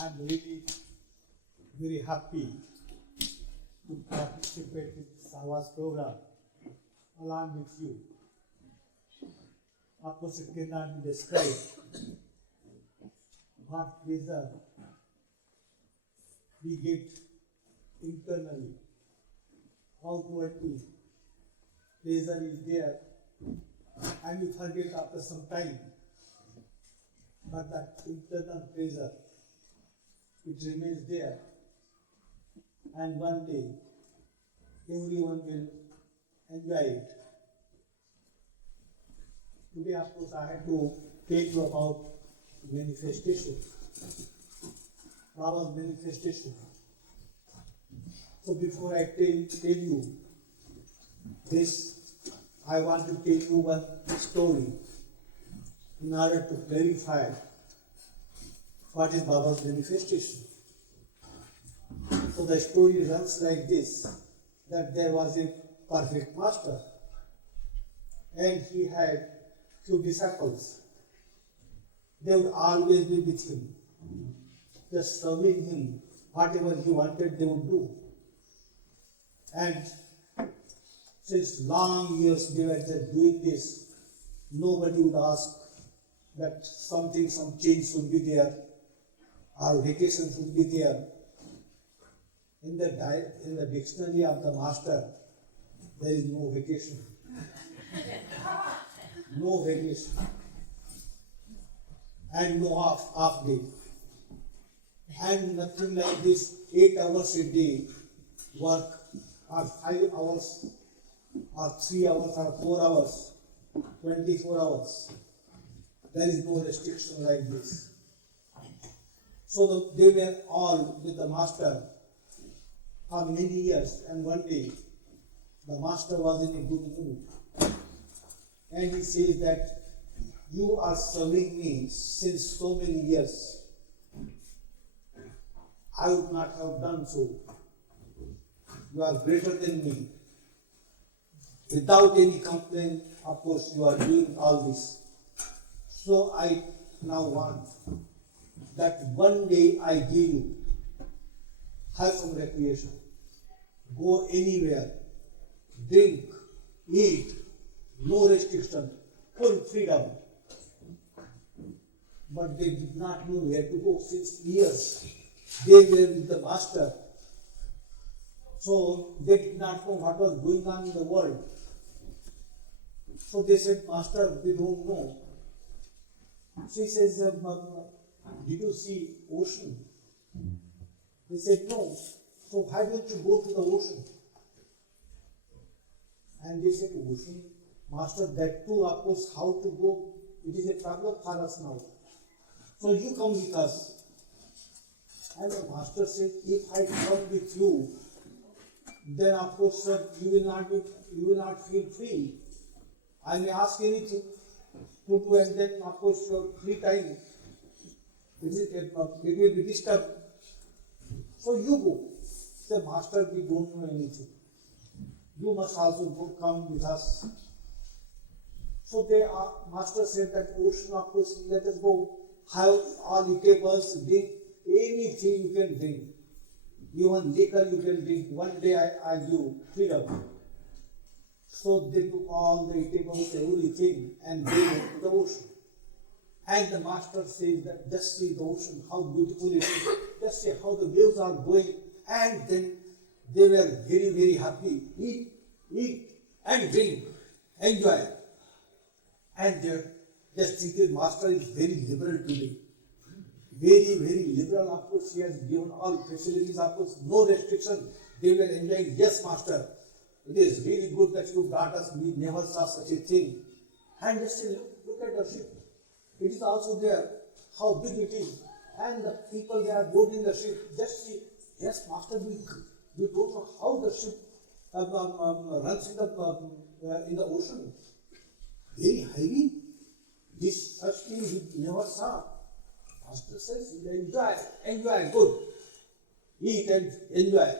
I'm really very happy to participate in Sahavas program along with you. Of course, it cannot be described what pleasure we get internally. Outwardly, pleasure is there, and you forget after some time. But that internal pleasure, it remains there, and one day everyone will enjoy it. Today, of course, I had to tell you about manifestation, Baba's manifestation. So before I tell you this, I want to tell you one story in order to clarify what is Baba's manifestation. So the story runs like this, that there was a perfect master and he had few disciples. They would always be with him, just serving him. Whatever he wanted, they would do. And since long years they were just doing this, nobody would ask that some change should be there, or vacation should be there. In the dictionary of the master, there is no vacation. No vacation. And no off day. And nothing like this 8 hours a day work, or 5 hours, or 3 hours, or 4 hours, 24 hours. There is no restriction like this. So they were all with the master for many years, and one day the master was in a good mood. And he says that you are serving me since so many years. I would not have done so. You are greater than me. Without any complaint, of course, you are doing all this. So I now want that one day I give you, have some recreation, go anywhere, drink, eat, no restriction, full freedom. But they did not know where to go since years. They were with the master. So they did not know what was going on in the world. So they said, Master, we don't know. So he says, did you see ocean? They said, no. So why don't you go to the ocean? And they said, ocean? Master, that too, of course, how to go? It is a problem for us now. So you come with us. And the master said, if I come with you, then of course, sir, you will not feel free. I may ask anything to do, and then of course your free time it will be disturbed. So you go. Say, Master, we don't know anything. You must also go come with us. So Master said that ocean, of course, let us go. Have all eatables, drink, anything you can drink. Even liquor you can drink. One day I give freedom. So they took all the eatables, everything, and they went to the ocean. And the master says that just see the ocean, how beautiful it is. Just see how the waves are going. And then they were very, very happy. Eat and drink, enjoy. And just thinking, master is very liberal today. Very, very liberal. Of course, he has given all facilities. Of course, no restriction. They were enjoying. Yes, master. It is really good that you brought us. We never saw such a thing. And just look at the ship. It is also there. How big it is. And the people, they are boarding the ship. Just see. Yes, master, we don't know how the ship runs in the ocean. Very heavy. This such thing we never saw. Master says, enjoy, good. Eat and enjoy.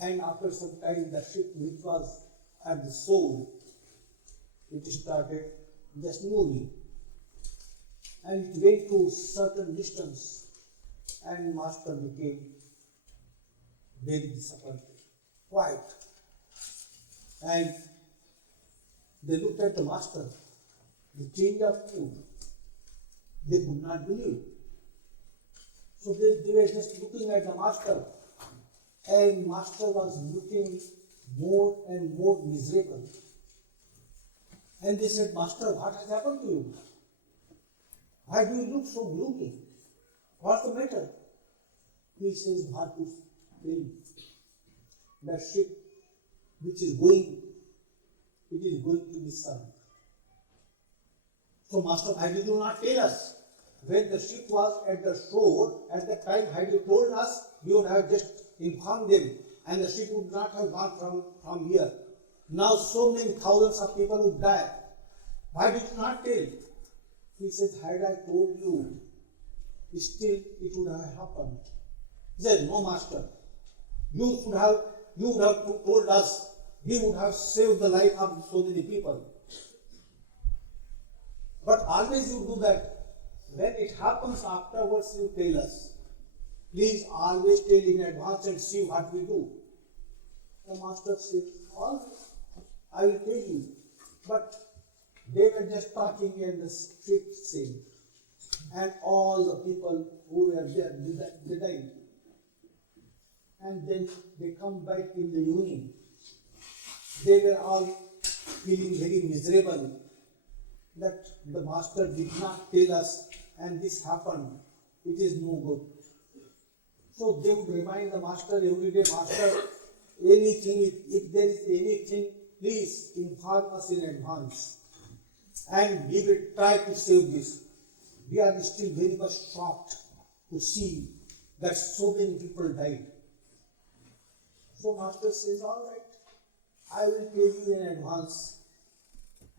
And after some time, the ship which was at the shore, it started just moving. And it went to certain distance. And master became very disappointed, quiet. And they looked at the master, the change of food. They could not believe. So they were just looking at the master, and master was looking more and more miserable. And they said, Master, what has happened to you? Why do you look so gloomy? What's the matter? He says, what to tell you? That ship which is going, it is going to be sunk. So, Master, why did you not tell us? When the ship was at the shore, at that time, had you told us, we would have just informed them, and the ship would not have gone from here. Now, so many thousands of people would die. Why did you not tell? He said, had I told you, still it would have happened. He said, no, Master. You would have told us, we would have saved the life of so many people. But always you do that. When it happens afterwards, you tell us. Please always tell in advance and see what we do. The master said, all right, I will tell you. But they were just talking and the ship sailed. And all the people who were there, they died. And then they come back in the evening. They were all feeling very miserable that the master did not tell us and this happened. It is no good. So they would remind the master every day, Master, anything, if there is anything, please inform us in advance. And we will try to save this. We are still very much shocked to see that so many people died. So master says, all right, I will tell you in advance.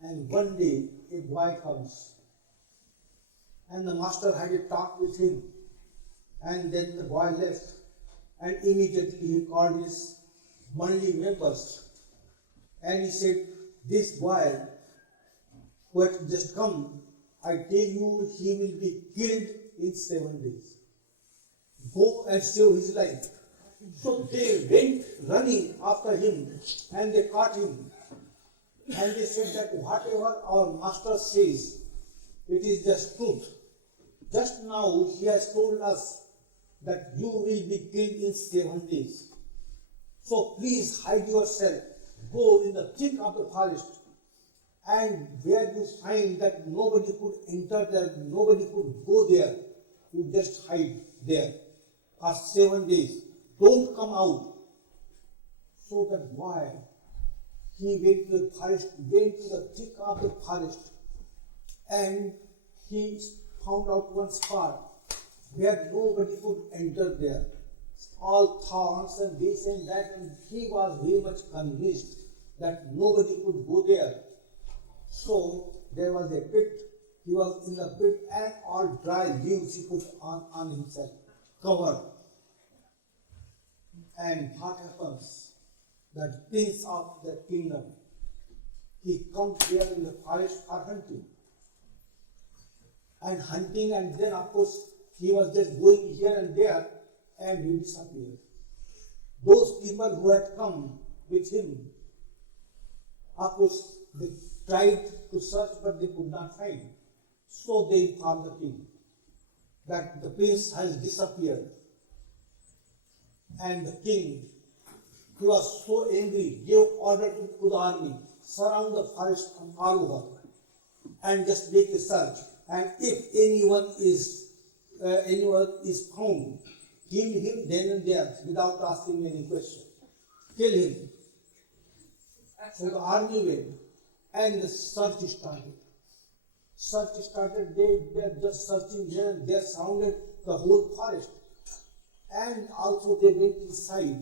And one day a boy comes. And the master had a talk with him. And then the boy left. And immediately he called his Mandali members. And he said, this boy who had just come, I tell you, he will be killed in 7 days. Go and save his life. So they went running after him and they caught him. And they said that whatever our master says, it is just truth. Just now he has told us that you will be killed in 7 days. So please hide yourself. Go in the thick of the forest. And where you find that nobody could enter there, nobody could go there, you just hide there for 7 days. Don't come out. So that boy, he went to the forest, went to the thick of the forest, and he found out one spot where nobody could enter there. All thorns and this and that, and he was very much convinced that nobody could go there. So there was a pit, he was in the pit, and all dry leaves he put on himself, covered. And what happens? The prince of the kingdom, he comes there in the forest for hunting. And then of course he was just going here and there, and he disappeared. Those people who had come with him, of course, they tried to search, but they could not find. So they informed the king that the prince has disappeared. And the king, he was so angry, gave order to the army, surround the forest all over, and just make a search. And if anyone is found, kill him then and there without asking any question. Kill him. So the army went, and the search started. They were just searching here and there, surrounded the whole forest. And also they went inside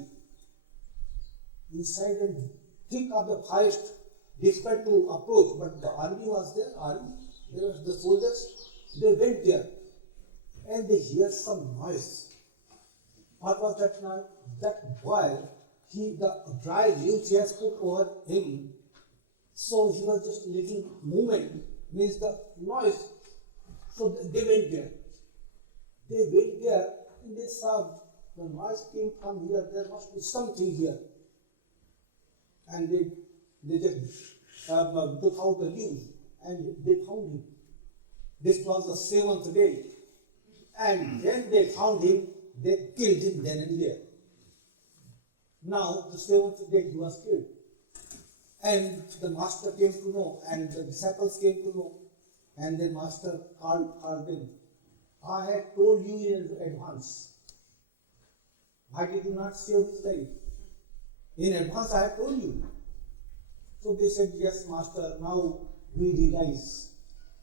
and thick of the forest, difficult to approach, but the army was there, there were the soldiers, they went there, and they hear some noise. What was that noise? That boy, the dry leaves he has put over him, so he was just making movement, means the noise. So they went there. And they saw the noise came from here, there must be something here. And they just took out the news and they found him. This was the 7th day. And when they found him, they killed him then and there. Now, the 7th day he was killed. And the master came to know, and the disciples came to know. And the master called them. I had told you in advance. Why did you not save his life? In advance I had told you. So they said, yes, master, now we realize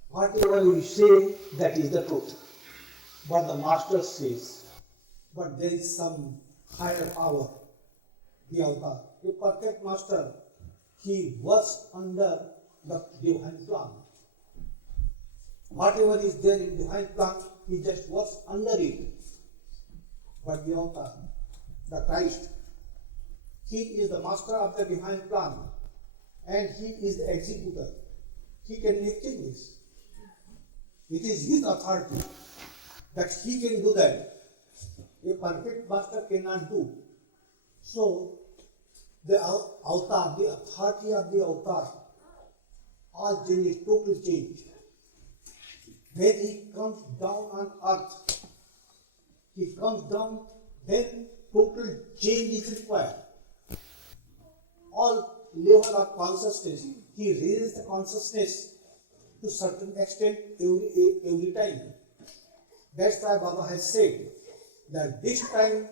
whatever you say, that is the truth. But the master says, but there is some higher power, the avatar. A perfect master, he works under the divine plan. Whatever is there in divine plan, he just works under it. But the avatar, the Christ, he is the master of the divine plan, and he is the executor. He can make changes. It is his authority that he can do that. A perfect master cannot do. So, the avatar, the authority of the avatar, all changes, total change. When he comes down on earth, he comes down, then total change is required. All level of consciousness, he raises the consciousness to certain extent every time. That's why Baba has said that this time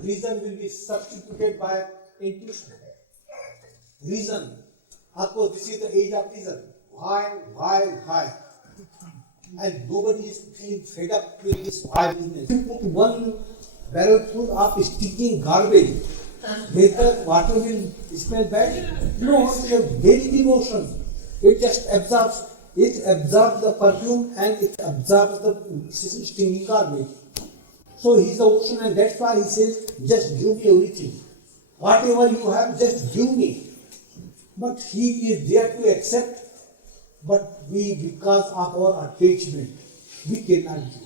reason will be substituted by intuition. Reason. Of course, this is the age of reason. Why? And nobody is feeling fed up with this why business. You put one barrel full of stinking garbage, whether water will smell bad? No, it's a very big ocean. It just absorbs. It absorbs the perfume and it absorbs the stinking garbage. So he's the ocean, and that's why he says, just give me everything. Whatever you have, just give me. But he is there to accept, but we, because of our attachment, we cannot do.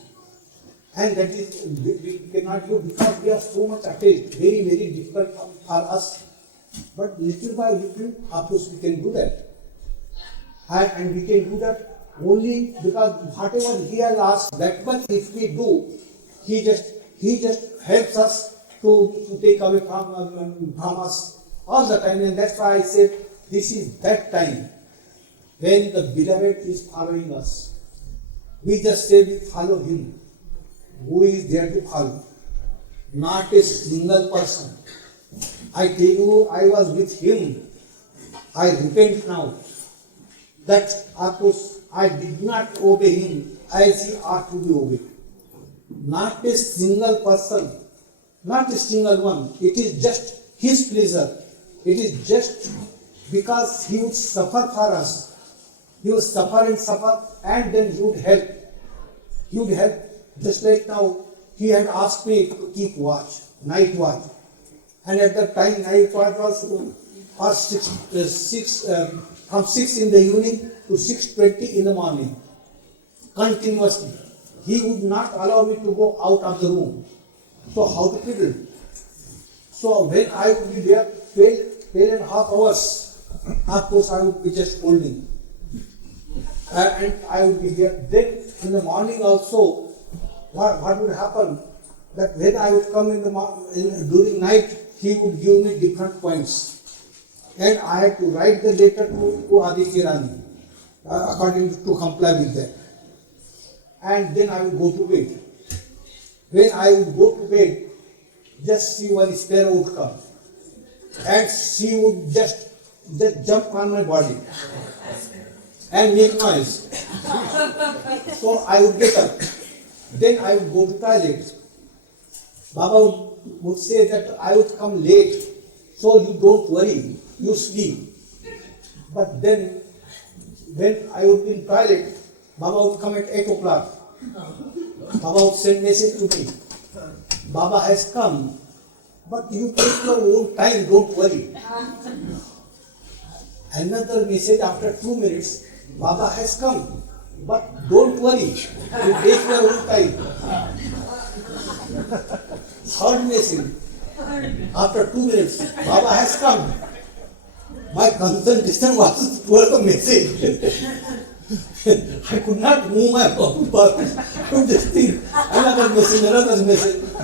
And that is, we cannot do because we are so much attached, very, very difficult for us. But little by little, of course, we can do that. And we can do that only because whatever he has asked, that much if we do, he just helps us to take away from us all the time. And that's why I said, this is that time when the beloved is following us. We just say we follow him. Who is there to follow? Not a single person. I tell you, I was with him. I repent now. That of course I did not obey him as he ought to be obeyed. Not a single person, not a single one. It is just his pleasure. It is just because he would suffer for us. He would suffer and then he would help. He would help. Just like now, he had asked me to keep watch, night watch. And at that time, night watch was from 6 in the evening to 6:20 in the morning. Continuously. He would not allow me to go out of the room. So how to fiddle? So when I would be there 12.5 hours, of course I would be just holding. And I would be there. Then in the morning also, what would happen? That when I would come during night, he would give me different points. And I had to write the letter to Aditi Rani, according to comply with that. And then I would go to bed. When I would go to bed, just see one sparrow would come. And she would just jump on my body and make noise. So I would get up. Then I would go to toilet. Baba would say that I would come late, so you don't worry, you sleep. But then, when I would be in toilet, Baba would come at 8 o'clock. Baba would send message to me. Baba has come, but you take your own time, don't worry. Another message after 2 minutes, Baba has come, but don't worry, you take your own time. Third message, after 2 minutes, Baba has come. My concentration was towards the message. I could not move my body to this thing. Another message.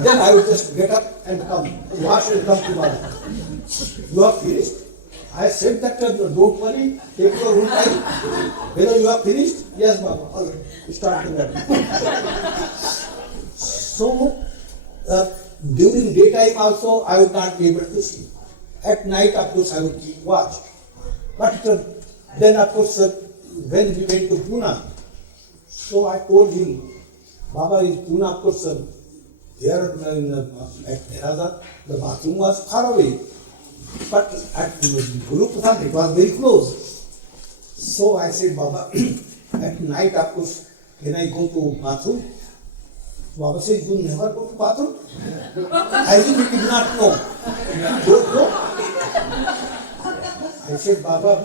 Then I would just get up and come. Wash and come to Baba. You are finished? I said that don't worry, take your own time. Whether you are finished? Yes, Baba. All right. Start the So, during daytime also, I would not be able to sleep. At night, of course, I would keep watch. But then, of course, when we went to Pune, so I told him, Baba, in Pune, of course, there at Terraza, the bathroom was far away. But at Guru Prasad, it was very close. So I said, Baba, at night, of course, can I go to bathroom? Baba said, you never go to bathroom? I think he did not know. Don't go. I said, Baba,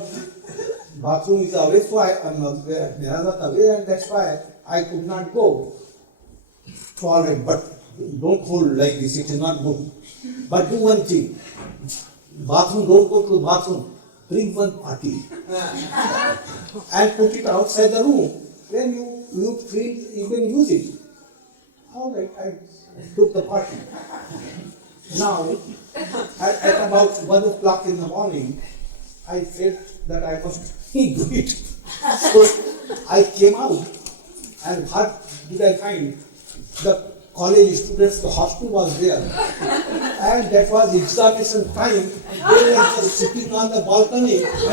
bathroom is away, so I am not away, and that's why I could not go. So all right, but don't hold like this, it is not good. But do one thing. Bathroom, don't go to the bathroom. Bring one party and put it outside the room. When you feel you can use it. All right, I took the party. Now, at about 1 o'clock in the morning, I felt that I must do it. So I came out, and what did I find? The college students, the hostel was there, and that was examination time. They were just sitting on the balcony, and as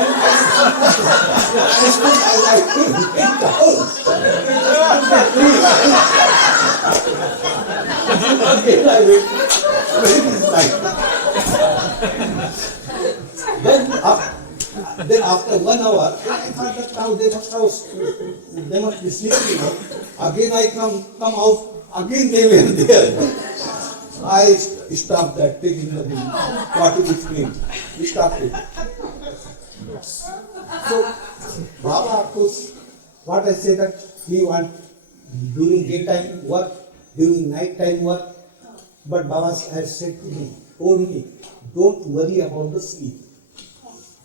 soon as I went down, again I went very inside. Then after 1 hour, I thought that now they must be sleeping. Again I come out. Again they were there. I stopped that, taking the party with me. We stopped it. So, Baba, of course, what I say that he want during daytime work, during night time work, but Baba has said to me, told me, don't worry about the sleep.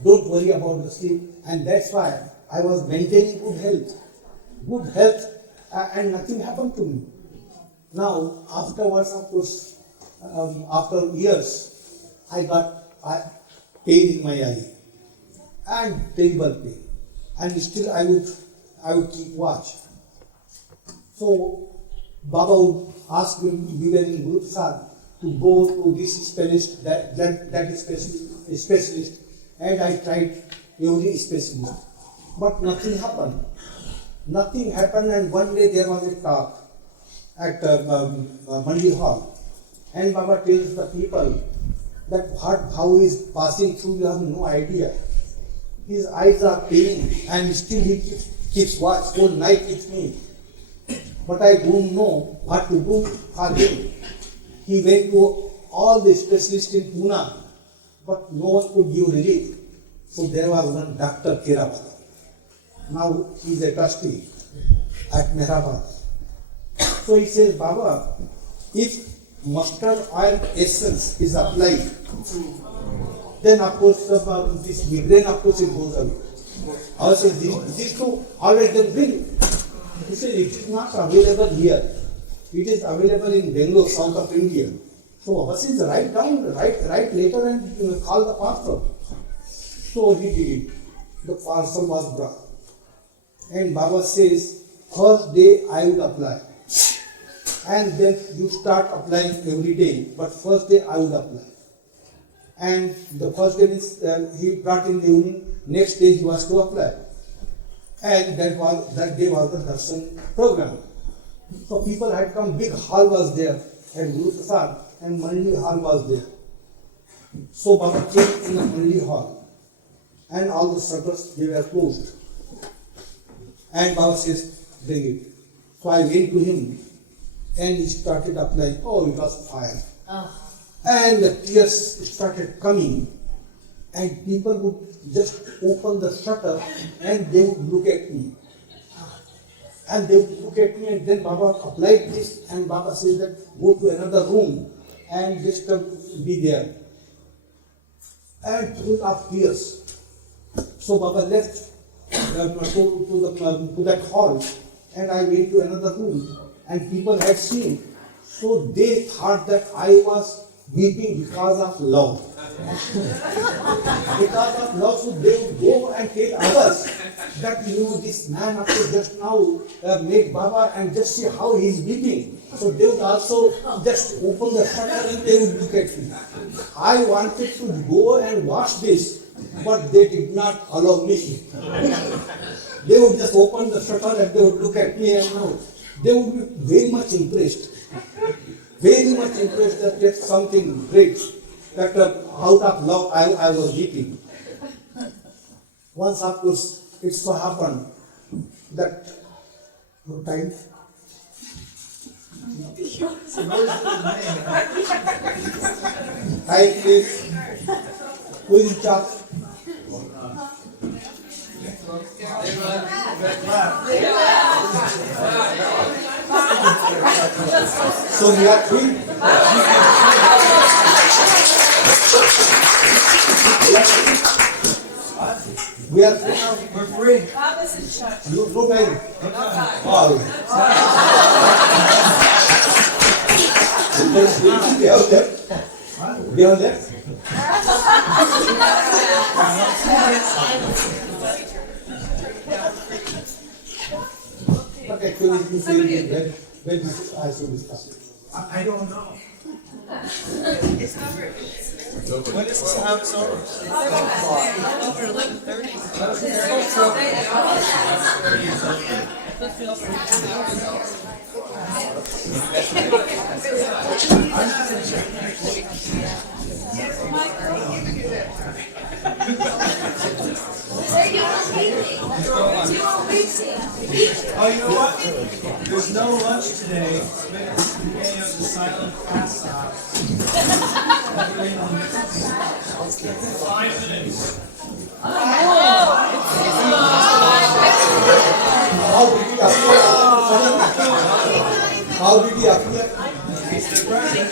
Don't worry about the sleep, and that's why I was maintaining good health, and nothing happened to me. Now, afterwards, of course, after years, I got pain in my eye, and terrible pain, and still I would keep watch. So, Baba would ask me, we were in Guru Prasad, to go to this specialist, that specialist, and I tried every specialist, but nothing happened. Nothing happened, and one day there was a talk at Mandali Hall, and Baba tells the people that what Bhau is passing through, you have no idea. His eyes are paining, and still he keeps watch whole night with me. But I don't know what to do for him. He went to all the specialists in Pune, but no one could give relief. So there was one Dr. Kirabala. Now he is a trustee at Meherabad. So he says, Baba, if mustard oil essence is applied, then of course this migraine, of course, it goes away. I said, these two already then bring. He said, it is not available here. It is available in Bangalore, south of India. So Baba says, write later and call the parcel. So he did it. The parcel was brought. And Baba says, first day I would apply. And then you start applying every day, but first day I would apply. And the first day is he brought in the evening, next day he was to apply. And that day was the darshan program. So people had come, big hall was there at Guru Prasad, and Mandali hall was there. So Baba came in the Mandali hall, and all the shutters, they were closed. And Baba says, bring it. So I went to him, and he started applying. Oh, it was fire. And the tears started coming, and people would just open the shutter and they would look at me. And they would look at me, and then Baba applied this, and Baba says that go to another room and just be there. And full of tears. So Baba left to that hall, and I went to another room, and people had seen. So they thought that I was weeping because of love. Because of love, so they would go and tell others that this man after just now made Baba, and just see how he is weeping. So they would also just open the shutter and they would look at me. I wanted to go and watch this, but they did not allow me. They would just open the shutter and they would look at me, and they would be very much impressed. Very much impressed that that's something great, that out of love I was weeping. Once, of course, it so happened that time. Time is who is in charge? So we are free. We are free now. We're free. Baba's in charge. You no time. Oh. They have left. They have left. But actually, you say when I should discuss it. I don't know. It's over. When is the Sahavas over? Over 11:30. Oh, you know what? There's no lunch today. It's the day of the silent class off. 5 minutes. How did he appear? He's the president.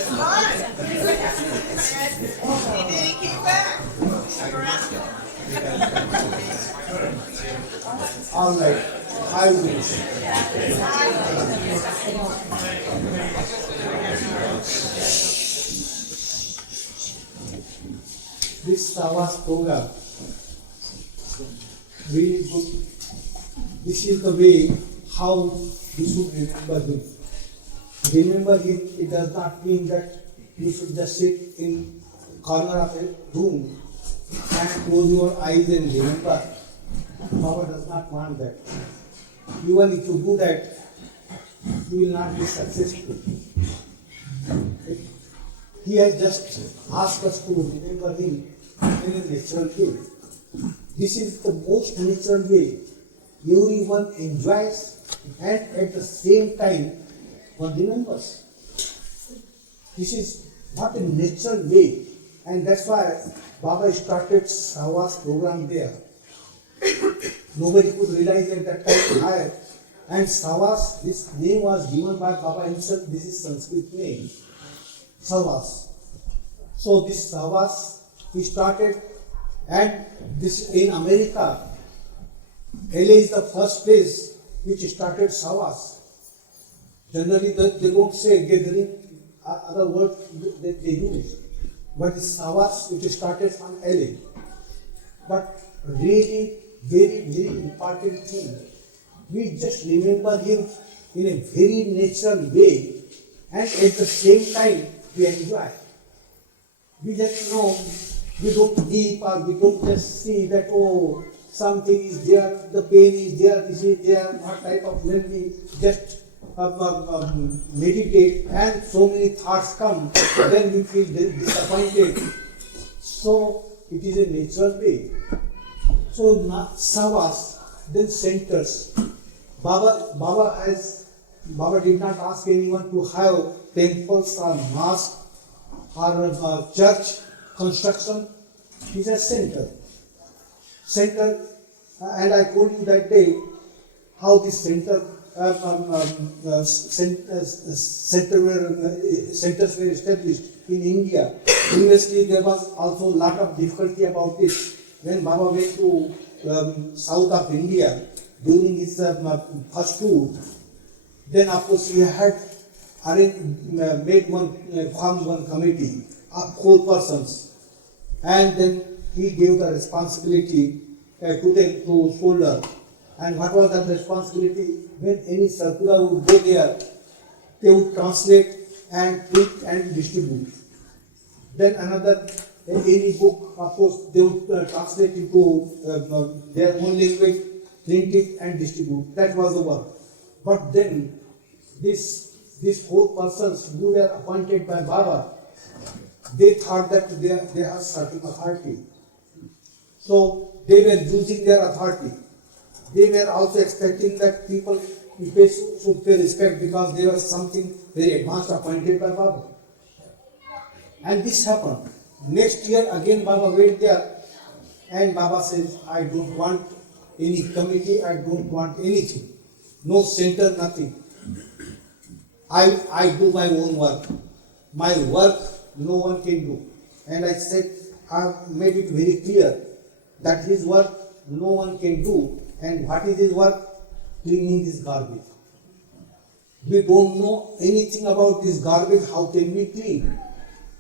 All right, 5 minutes. This Sahavas program, very good. This is the way how we should remember him. Remember him, it does not mean that you should just sit in corner of a room and close your eyes and remember. Baba does not want that. Even if you do that, you will not be successful. He has just asked us to remember him in a natural way. This is the most natural way. Everyone enjoys and at the same time one remembers. This is not a natural way, and that's why Baba started Sahavas program there. Nobody could realize at that time higher. And Sahavas, this name was given by Baba himself. This is Sanskrit name, Sahavas. So this Sahavas he started, and this in America. LA is the first place which started Sahavas. Generally, they don't say gathering, other words that they use. But this Sahavas, it started from LA. But really, very, very important thing. We just remember him in a very natural way, and at the same time, we enjoy. We just know, we don't deep or we don't just see that, oh, something is there, the pain is there, this is there, what type of, when we just meditate and so many thoughts come, then we feel disappointed. So, it is a natural way. So, Sahavas, then centers. Baba did not ask anyone to have temples or mosque or church construction. He said center. Center, and I told you that day how this center centers were established in India. Previously, there was also a lot of difficulty about it. When Baba went to south of India during his first tour, then of course he had formed one committee of 4 persons, and then he gave the responsibility to them to shoulder. And what was that responsibility? When any circular would go there, they would translate and print and distribute. Then another, any book, of course, they would translate into their own language, print it and distribute. That was the work. But then, these 4 persons who were appointed by Baba, they thought that they have certain authority. So they were using their authority. They were also expecting that people should pay respect because they were something very advanced appointed by Baba. And this happened. Next year again Baba went there and Baba says, I don't want any committee, I don't want anything. No center, nothing. I do my own work. My work no one can do. And I said, I made it very clear that his work no one can do. And what is his work? Cleaning this garbage. We don't know anything about this garbage, how can we clean?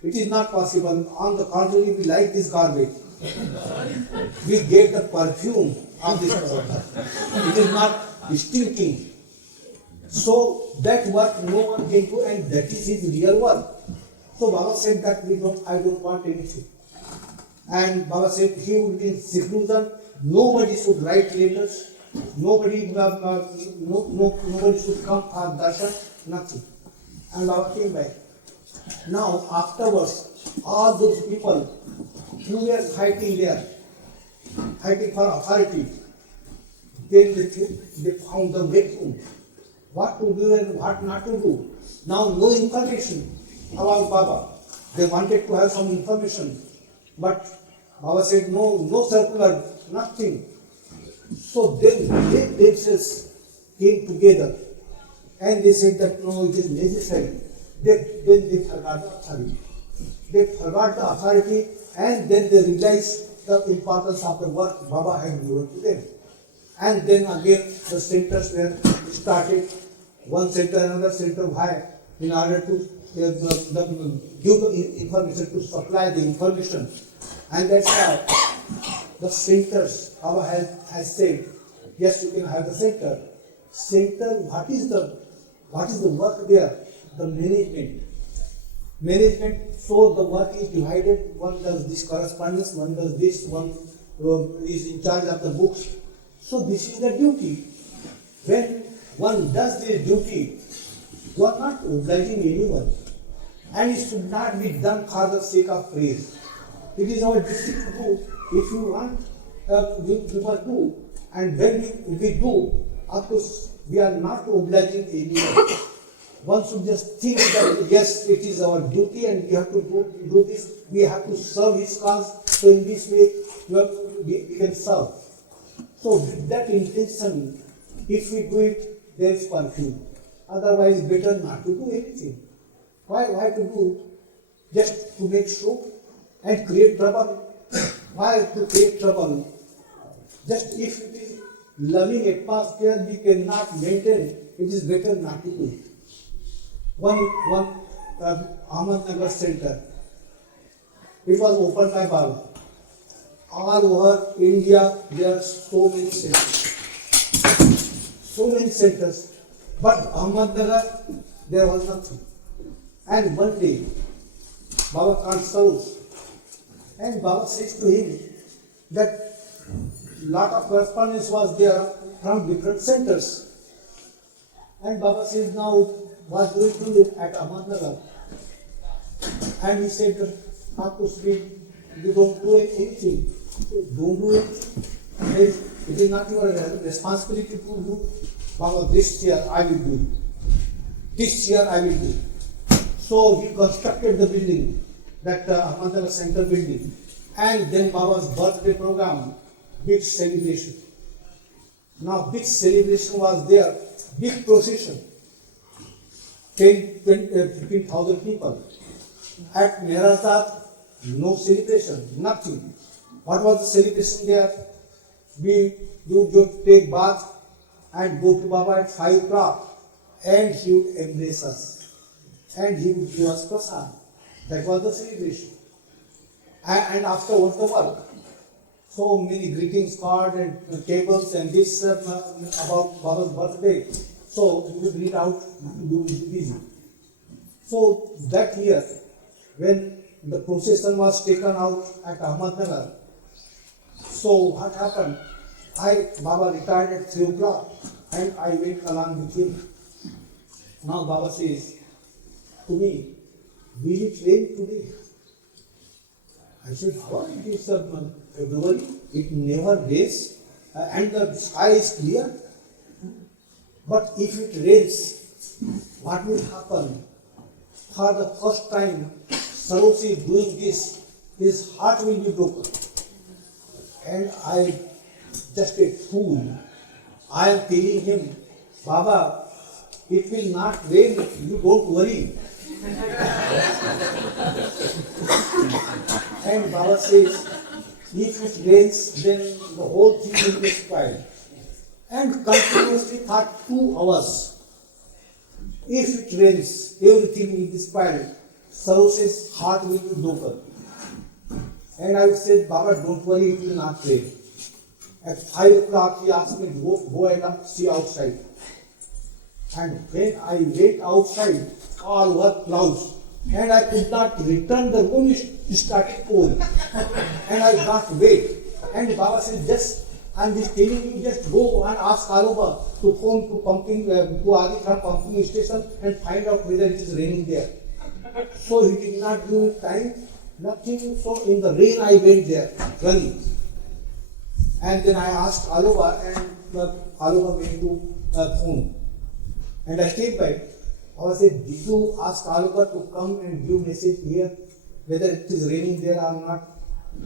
It is not possible. On the contrary, we like this garbage. We get the perfume of this garbage. It is not stinking. So that work no one can do, and that is his real work. So Baba said that I don't want anything. And Baba said he would be in seclusion. Nobody should write letters. Nobody should come for darshan. Nothing. And Baba came back. Now afterwards, all those people who were fighting there, fighting for authority, then they found the vacuum. What to do and what not to do. Now no information about Baba. They wanted to have some information, but Baba said no circular, nothing. So then they themselves came together and they said that no, it is necessary. Then they forgot the authority. They forgot the authority and then they realized the importance of the work Baba had given to them. And then again the centers were started, one center, another center, why? In order to give the information, to supply the information. And that's why the centers, Baba has said, yes, you can have the center. Center, what is the work there? The management. Management, so the work is divided. One does this correspondence, one does this, one is in charge of the books. So this is the duty. When one does this duty, you are not obliging anyone. And it should not be done for the sake of praise. It is our duty to do. If you want, we must do. And when we do, of course, we are not obliging anyone. One should just think that yes, it is our duty and we have to do this. We have to serve his cause. So in this way, we can serve. So with that intention, if we do it, there is perfume. Otherwise, better not to do anything. Why to do? Just to make show and create trouble. Why to create trouble? Just if it is loving atmosphere we cannot maintain, it is better not to do it. One Ahmednagar center, it was opened by Baba. All over India, there are so many centers. But Ahmednagar, there was nothing. And one day, Baba consults, and Baba says to him that lot of correspondence was there from different centers. And Baba says, now what do we do at Ahmednagar? And he said, you don't do anything. Don't do it. It is not your responsibility to do. Baba, this year I will do it. This year I will do it. So he constructed the building, that Ahmednagar Center building. And then Baba's birthday program, big celebration. Now big celebration was there. big procession, 10, 20, 15,000 people. At Meherabad, no celebration, nothing. What was the celebration there? You just take bath and go to Baba at 5 o'clock, and he would embrace us, and he would give us prasad. That was the celebration. And after whatever, so many greetings cards and tables and this about Baba's birthday. So you would read out, you would be busy. So that year, when the procession was taken out at Ahmednagar, so what happened? Baba retired at 3 o'clock and I went along with him. Now Baba says to me, will it rain today? I said, Baba, it is February, it never rains and the sky is clear. But if it rains, what will happen? For the first time, Sarosi is doing this, his heart will be broken. And I, just a fool, I am telling him, Baba, it will not rain, you don't worry. And Baba says, if it rains, then the whole thing will be spoiled. And continuously for 2 hours, if it rains, everything will be spoiled. Saros's heart will be broken. And I said, Baba, don't worry, it will not rain. At 5 o'clock, he asked me, go and see outside. And when I went outside, all were clouds. And I could not return the room, it started pouring. And I got wet. And Baba said, I'm just telling you, just go and ask Karoba to phone to pumping, to Adi from pumping station and find out whether it is raining there. So he did not give me time, nothing. So in the rain I went there, running. And then I asked Aloba, and Aloba went to phone. And I came back. I said, did you ask Aloba to come and give message here, whether it is raining there or not?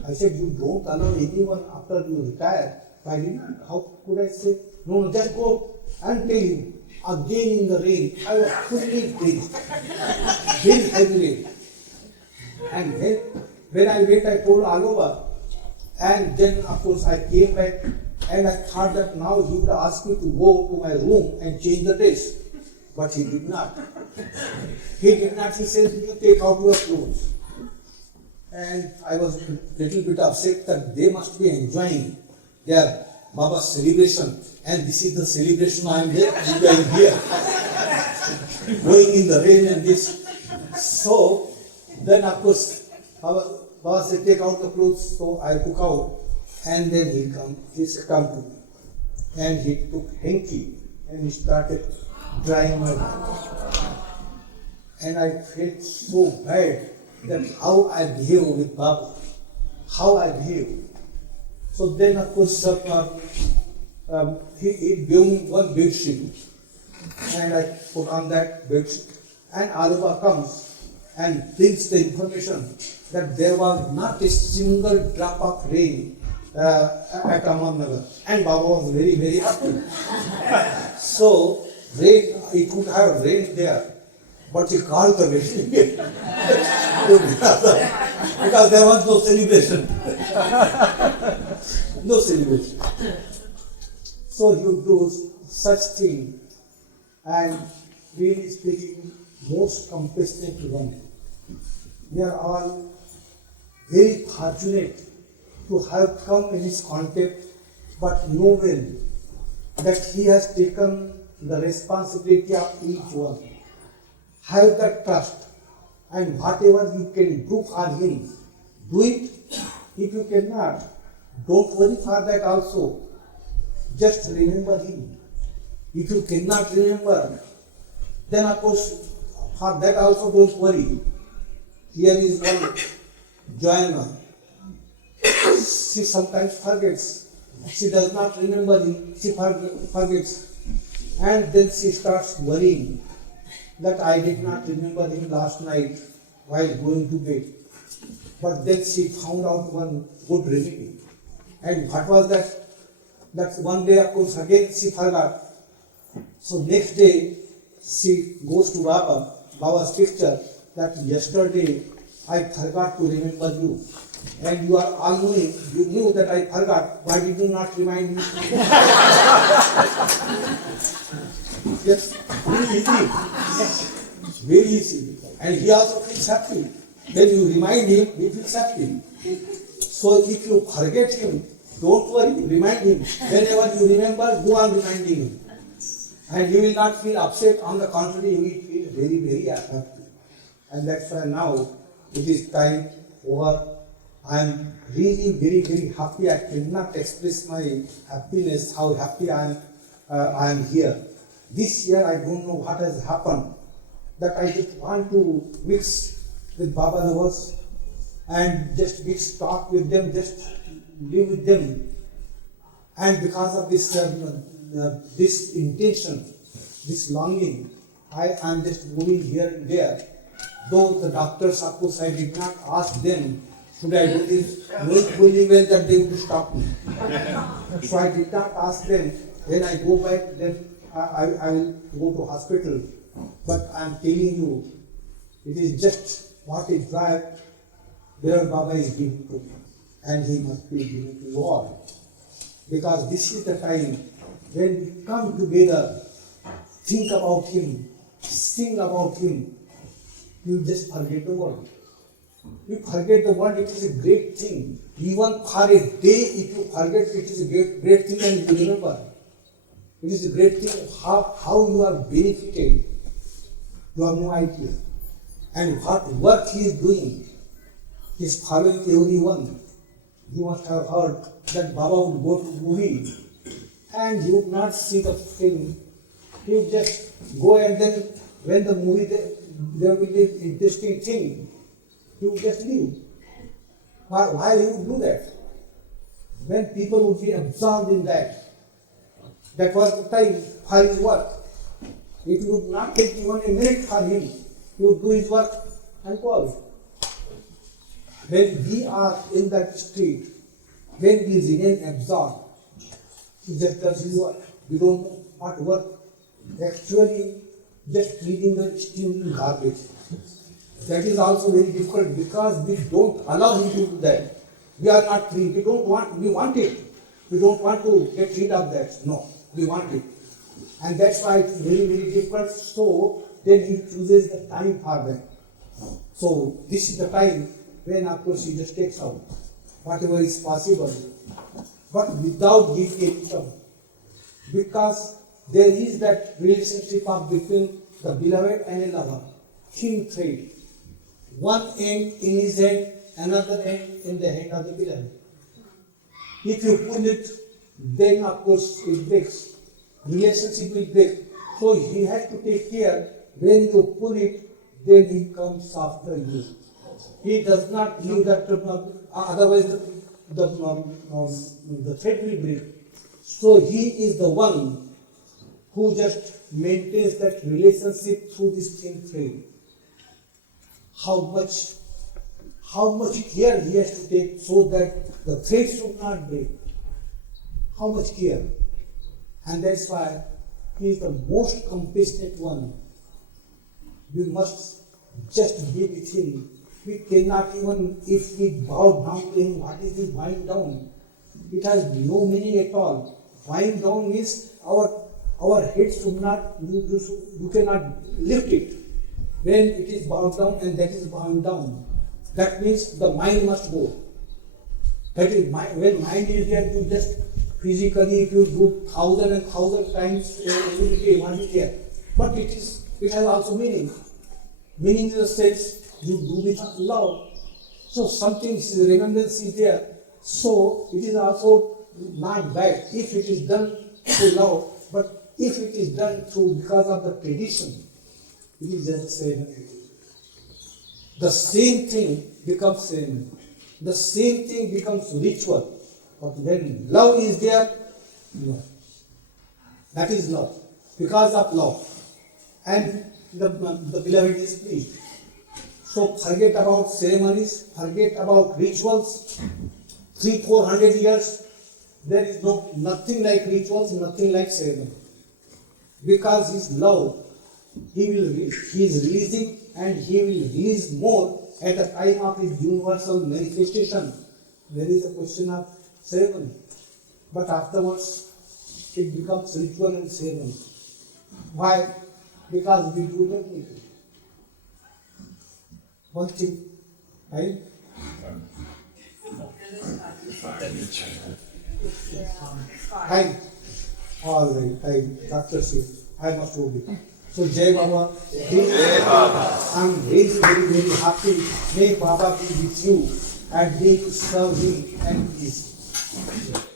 I said, you don't allow anyone after you retire. I did not. How could I say? No, just go and tell him. Again in the rain, I was fully drenched. Very heavy rain. And then, when I went, I told Aloba. And then, of course, I came back and I thought that now he would ask me to go to my room and change the dress. But he did not. He did not. He said, you take out your clothes. And I was a little bit upset that they must be enjoying their Baba's celebration. And this is the celebration I am here, going in the rain and this. So, then of course, Baba said, take out the clothes. So I took out. And then he come to me. And he took hanky and he started drying my body. And I felt so bad that how I behave with Baba. How I behave. So then of course, he gave me one bed sheet. And I put on that bed sheet. And Aluba comes and brings the information that there was not a single drop of rain at Ahmednagar. And Baba was very, very happy. So, rain, it could have rained there. But he called the wedding because there was no celebration. No celebration. So you do such thing, and really speaking, most compassionate one. We are all very fortunate to have come in his contact, but know well that he has taken the responsibility of each one. Have that trust, and whatever you can do for him, do it. If you cannot, don't worry for that also. Just remember him. If you cannot remember, then of course for that also don't worry. Here is one Joanna. She sometimes forgets. She does not remember him. She forgets. And then she starts worrying that I did not remember him last night while going to bed. But then she found out one good remedy. And what was that? That one day, of course, again she forgot. So next day, she goes to Baba's picture, that yesterday I forgot to remember you. And you are all knowing, you knew that I forgot, why did you not remind me? Yes, very easy. Very easy. And he also feels happy. When you remind him, he feels happy. So if you forget him, don't worry, remind him. Whenever you remember, go on reminding him. And you will not feel upset, on the contrary, you will feel very, very happy. And that's why now it is time over. I am really very, very happy. I cannot express my happiness, how happy I am here. This year I don't know what has happened, that I just want to mix with Baba lovers and just mix, talk with them, just live with them. And because of this this intention, this longing, I am just moving here and there. Though the doctors, of course, I did not ask them, should I do this, knowing fully well that they would stop me. So I did not ask them. When I go back, then I will go to hospital. But I am telling you, it is just what is that Meher Baba is giving to me. And he must be giving to you all. Because this is the time when we come together, think about him, sing about him, you just forget the world. You forget the world, it is a great thing. Even for a day, if you forget, it is a great thing, and you remember. It is a great thing how you are benefited. You have no idea. And what work he is doing, he is following everyone. You must have heard that Baba would go to movie and he would not see the film. He would just go, and then when the movie there will be an interesting thing, he would just leave. Why he would do that? When people would be absorbed in that was the time for his work. It would not take even a minute for him. He would do his work and go out. When we are in that state, when we remain absorbed, he just does his work. We don't know what work. Actually, just cleaning the steaming garbage. That is also very difficult because we don't allow him to do that. We are not free. We want it. We don't want to get rid of that. No, we want it. And that's why it's very, very difficult. So then he chooses the time for that. So this is the time when, of course, he just takes out whatever is possible, but without giving any trouble. Because there is that relationship of between the beloved and a lover, thin thread. One end in his hand, another end in the hand of the beloved. If you pull it, then of course it breaks. Relationship will break. So he has to take care. When you pull it, then he comes after you. He does not leave that, otherwise the thread will break. So he is the one who just maintains that relationship through this thin thread. How much care he has to take so that the thread should not break. How much care. And that's why he is the most compassionate one. We must just be with him. We cannot even, if we bow down to him, what is this bowing down? It has no meaning at all. Bowing down means our head should not, you cannot lift it. When it is bowed down and that is bowing down, that means the mind must go. That is, when mind is there, you just physically, if you do 1,000 times every day, one is there. But it has also meaning. Meaning in the sense, you do with love. So something, remembrance is there. So it is also not bad if it is done through love, but if it is done through because of the tradition, it is just the same. The same thing becomes same. The same thing becomes ritual. But when love is there, no. That is love. Because of love. And the beloved is pleased. So forget about ceremonies, forget about rituals. 300-400 years, there is nothing like rituals, nothing like ceremony. because his love, he is releasing, and he will release more at the time of his universal manifestation. There is a question of ceremony, but afterwards it becomes ritual and ceremony. Why? Because we do not need it. One thing, right? Time. All right, time. Dr. Shiv, I must obey. So Jai Baba, I'm very, very, very happy. May Baba be with you and may you serve him and peace.